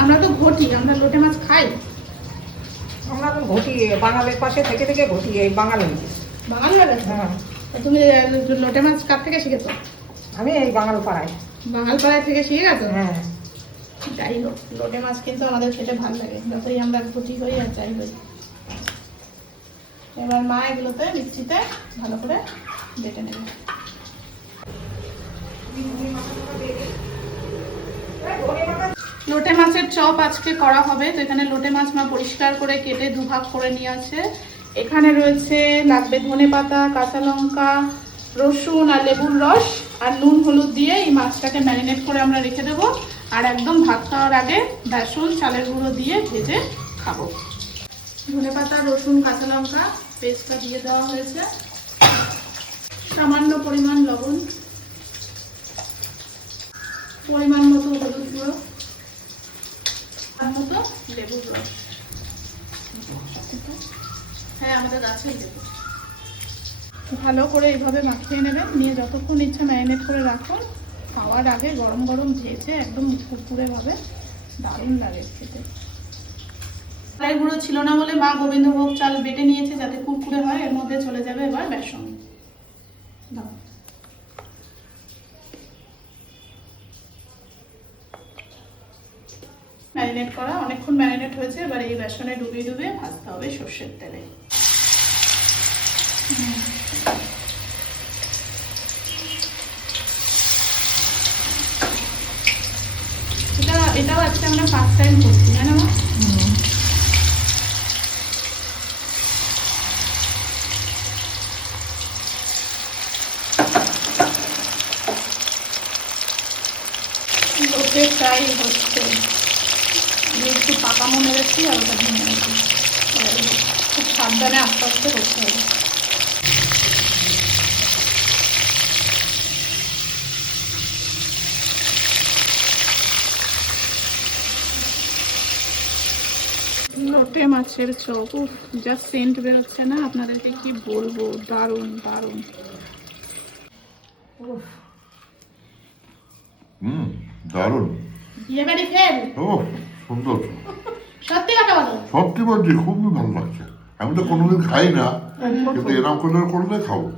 আমরা তো ঘটি, আমরা লোটে মাছ খাই। আমরা তো ঘটি, বাঙালির পাশে থেকে থেকে ঘটি, এই বাঙালি। বাঙালি হয়ে গেছে? হ্যাঁ, তুমি লোটে মাছ কার থেকে শিখেছো? আমি এই বাঙাল পাড়ায়। বাঙালপাড়ায় থেকে শিখে গেছো? হ্যাঁ। যাই হোক, লোটে মাছ কিন্তু আমাদের খেতে ভালো লাগে, যতই আমরা ঘটি হই আর যাই হই। এবার মা এগুলোতে মিক্সিতে ভালো করে বেটে নেবে। লোটে মাছের চপ আজকে করা হবে। তো এখানে লোটে মাছ মা পরিষ্কার করে কেটে দুভাগ করে নিয়ে আছে। এখানে রয়েছে, লাগবে ধনেপাতা, কাঁচা লঙ্কা, রসুন আর লেবুর রস আর নুন হলুদ দিয়ে এই মাছটাকে ম্যারিনেট করে আমরা রেখে দেবো। আর একদম ভাত খাওয়ার আগে বেসন চালের গুঁড়ো দিয়ে ভেজে খাবো। ধনেপাতা, রসুন, কাঁচা লঙ্কা পেস্টটা দিয়ে দেওয়া হয়েছে। সামান্য পরিমাণ লবণ, পরিমাণ মতো হলুদ গুঁড়ো, আর মতো লেবুর রস। হ্যাঁ, আমাদের গাছের লেবু। ভালো করে এইভাবে মাখিয়ে নেবেন, নিয়ে যতক্ষণ ইচ্ছা ম্যারিনেট করে রাখুন। খাওয়ার আগে গরম গরম ভেজে একদম কুরকুরে ভাবে দারুণ লাগে খেতে। চালের গুঁড়ো ছিল না বলে মা গোবিন্দভোগ চাল বেটে নিয়েছে যাতে কুরকুরে হয়। এর মধ্যে চলে যাবে এবার বেসন। দাও। ম্যারিনেট করা অনেকক্ষণ ম্যারিনেট হয়েছে। এবার এই বেসনে ডুবিয়ে ডুবিয়ে ভাজতে হবে সর্ষের তেলে। এটাও আজকে আমরা ফার্স্ট টাইম করছি, তাই না মা? লোকে চাই হচ্ছে, আমি একটু পাকামো মেরেছি আর ওটা ভেঙে মেরেছি। খুব সাবধানে আস্তে আস্তে করতে হবে। লোটে মাছের চপ, যা সেন্ট বেরোচ্ছে না, আপনাদেরকে কি বলবো, দারুণ দারুণ। দারুণ। বিয়ে বাড়ি ফের? ও সুন্দর। সত্যি কথা বলো। সত্যি বলছি, খুবই ভালো লাগছে। আমি তো কোনোদিন খাই না, কিন্তু এরকম করে করলে খাবো।